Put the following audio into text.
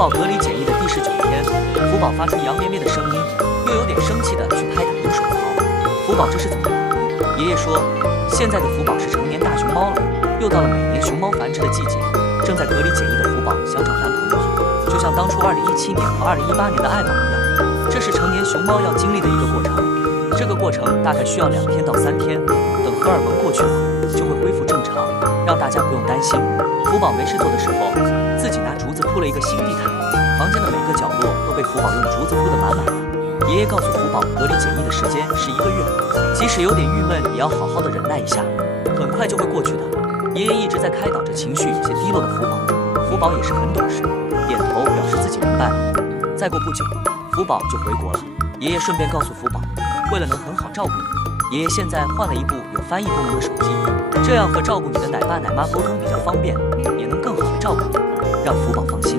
宝隔离检疫的第19天，福宝发出羊咩咩的声音，又有点生气的去拍打饮水槽。福宝这是怎么了？爷爷说，现在的福宝是成年大熊猫了，又到了每年熊猫繁殖的季节，正在隔离检疫的福宝想找男朋友，就像当初2017年和2018年的爱宝一样，这是成年熊猫要经历的一个过程。这个过程大概需要2天到3天，等荷尔蒙过去了，就会恢复正常，让大家不用担心。福宝没事做的时候，自己拿竹子铺了一个新地毯，房间的每个角落都被福宝用竹子铺得满满的。爷爷告诉福宝，隔离检疫的时间是1个月，即使有点郁闷，也要好好的忍耐一下，很快就会过去的。爷爷一直在开导着情绪有些低落的福宝，福宝也是很懂事，点头表示自己明白了。再过不久，福宝就回国了。爷爷顺便告诉福宝，为了能很好照顾你，爷爷现在换了一部有翻译功能的手机，这样和照顾你的奶爸奶妈沟通比较方便，也能更好的照顾你，让福宝放心。